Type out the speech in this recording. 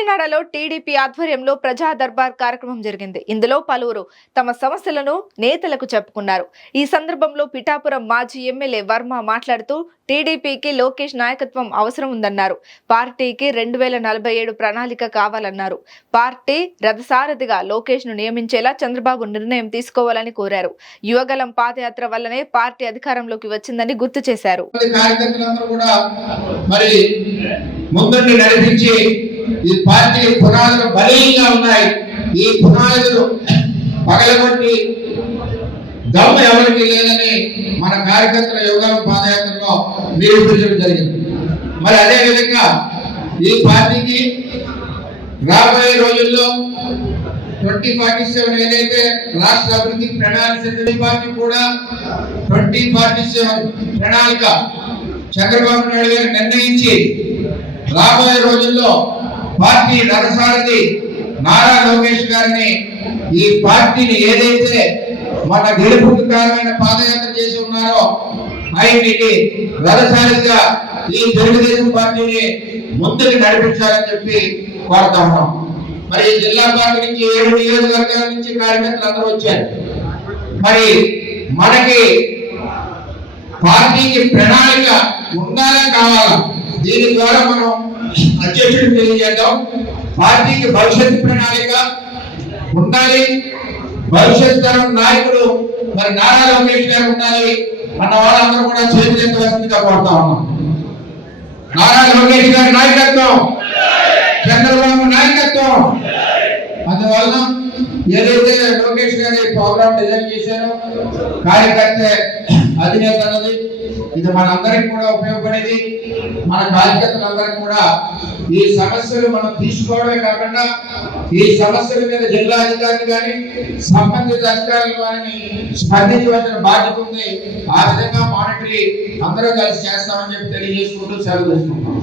కాకినాడలో టీడీపీ ఆధ్వర్యంలో ప్రజా దర్బార్ కార్యక్రమం జరిగింది. ఇందులో పలువురు తమ సమస్యలను నేతలకు చెప్పుకున్నారు. ఈ సందర్భంలో పిఠాపురం మాజీ ఎమ్మెల్యే వర్మ మాట్లాడుతూ టీడీపీకి లోకేష్ నాయకత్వం అవసరం ఉందన్నారు. పార్టీకి రెండు వేల నలభై ఏడు ప్రణాళిక కావాలన్నారు. పార్టీ రథసారథిగా లోకేష్ను నియమించేలా చంద్రబాబు నిర్ణయం తీసుకోవాలని కోరారు. యువగలం పాదయాత్ర వల్లనే పార్టీ అధికారంలోకి వచ్చిందని గుర్తు చేశారు. ఈ పార్టీ పునాదులు బలీయంగా ఉన్నాయి. ఈ పునాదులు పగలగొట్టి దమ్మ ఎవరికి లేదని మన కార్యకర్తల యోగా పాదయాత్రలో నిరూపించడం జరిగింది. మరి అదే విధంగా ఈ పార్టీకి రాబోయే రోజుల్లో ట్వంటీ ఫార్టీ సెవెన్ ఏదైతే రాష్ట్ర అభివృద్ధి ప్రణాళిక పార్టీ కూడా ట్వంటీ ఫార్టీ సెవెన్ ప్రణాళిక చంద్రబాబు నాయుడు గారు నిర్ణయించి రాబోయే రోజుల్లో పార్టీ రథసారథి నారా లోకేష్ గారిని ఈ పార్టీని ఏదైతే మన గెలుపుకు కారణమైన పాదయాత్ర చేసి ఉన్నారో ఆయన్ని రథసారథిగా ఈ తెలుగుదేశం పార్టీని ముందుకు నడిపించాలని చెప్పి కోరుతా ఉన్నాం. మరి జిల్లా పార్టీ నుంచి ఏడు నియోజకవర్గాల నుంచి కార్యకర్తలు అందరూ వచ్చారు. మరి మనకి పార్టీకి ప్రణాళిక ఉండాలా కావాలా? దీని ద్వారా మనం అధ్యక్షుడికి తెలియజేద్దాం పార్టీకి భవిష్యత్ ప్రణాళిక ఉండాలి. భవిష్యత్ తరం నాయకుడు మరి నారా రమేష్ గారు ఉండాలి. అన్న వాళ్ళందరూ కూడా చేతులెత్తవలసిందిగా కోరుతా ఉన్నాం. నారా లోకేష్ గారి నాయకత్వం. చంద్రబాబు నాయకత్వం. అందువలన ఏదైతే లోకేష్ గారి ప్రోగ్రామ్ డిజైన్ చేశారో కార్యకర్త అధినేత అన్నది ఇది మనందరికి కూడా ఉపయోగపడేది మన కార్యకర్తలందరికీ కూడా. ఈ సమస్యలు మనం తీసుకోవడమే కాకుండా ఈ సమస్యల మీద జిల్లా అధికారులు కానీ సంబంధిత అధికారులు కానీ స్పందించవలసిన బాధ్యత ఉంది. ఆ విధంగా మానిటరీ అందరూ కలిసి చేస్తామని చెప్పి తెలియజేసుకుంటూ సెలవు తీసుకుంటాం